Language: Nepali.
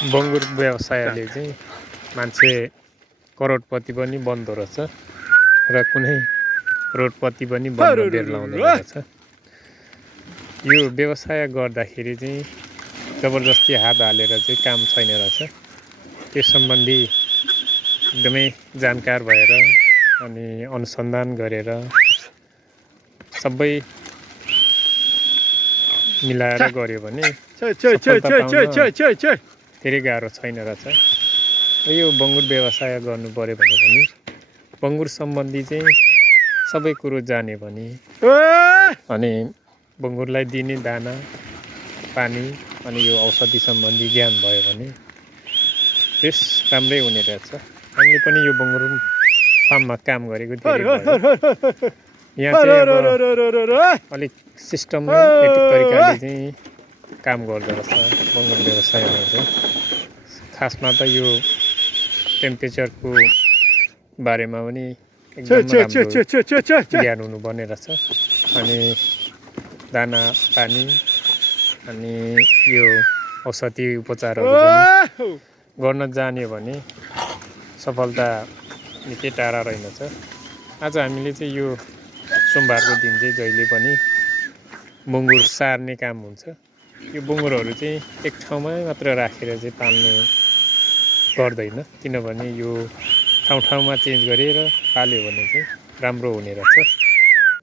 बङ्गुर व्यवसायले चाहिँ मान्छे करोडपति पनि बन्दो रहेछ र कुनै रोडपति पनि बन्न बेर लाउँदैन रहेछ। यो व्यवसाय गर्दाखेरि चाहिँ जबरजस्ती हात हालेर चाहिँ काम छैन रहेछ। त्यस सम्बन्धी एकदमै जानकार भएर अनि अनुसन्धान गरेर सबै मिलाएर गर्यो भने धेरै गाह्रो छैन रहेछ। यो बङ्गुर व्यवसाय गर्नु पर्यो भने पनि बङ्गुर सम्बन्धी चाहिँ सबै कुरो जान्यो भने अनि बङ्गुरलाई दिने दाना पानी अनि यो औषधि सम्बन्धी ज्ञान भयो भने त्यस राम्रै हुने रहेछ। हामीले पनि यो बङ्गुर फार्ममा काम गरेको धेरै भयो। यहाँ चाहिँ अब अलिक सिस्टमेटिक तरिकाले चाहिँ काम गर्दो रहेछ बङ्गुर व्यवसायमा चाहिँ। खासमा त यो टेम्परेचरको बारेमा पनि एकदम राम्रो ज्ञान हुनुपर्ने रहेछ। अनि दाना पानी अनि यो औषधि उपचारहरू पनि गर्न जान्यो भने सफलता निकै टाढा रहेनछ। आज हामीले चाहिँ यो सोमबारको दिन चाहिँ जहिले पनि बङ्गुर सार्ने काम हुन्छ। यो बङ्गुरहरू चाहिँ एक ठाउँमै मात्र राखेर चाहिँ पाल्ने गर्दैन, किनभने यो ठाउँ ठाउँमा चेन्ज गरेर पाल्यो भने चाहिँ राम्रो हुने रहेछ।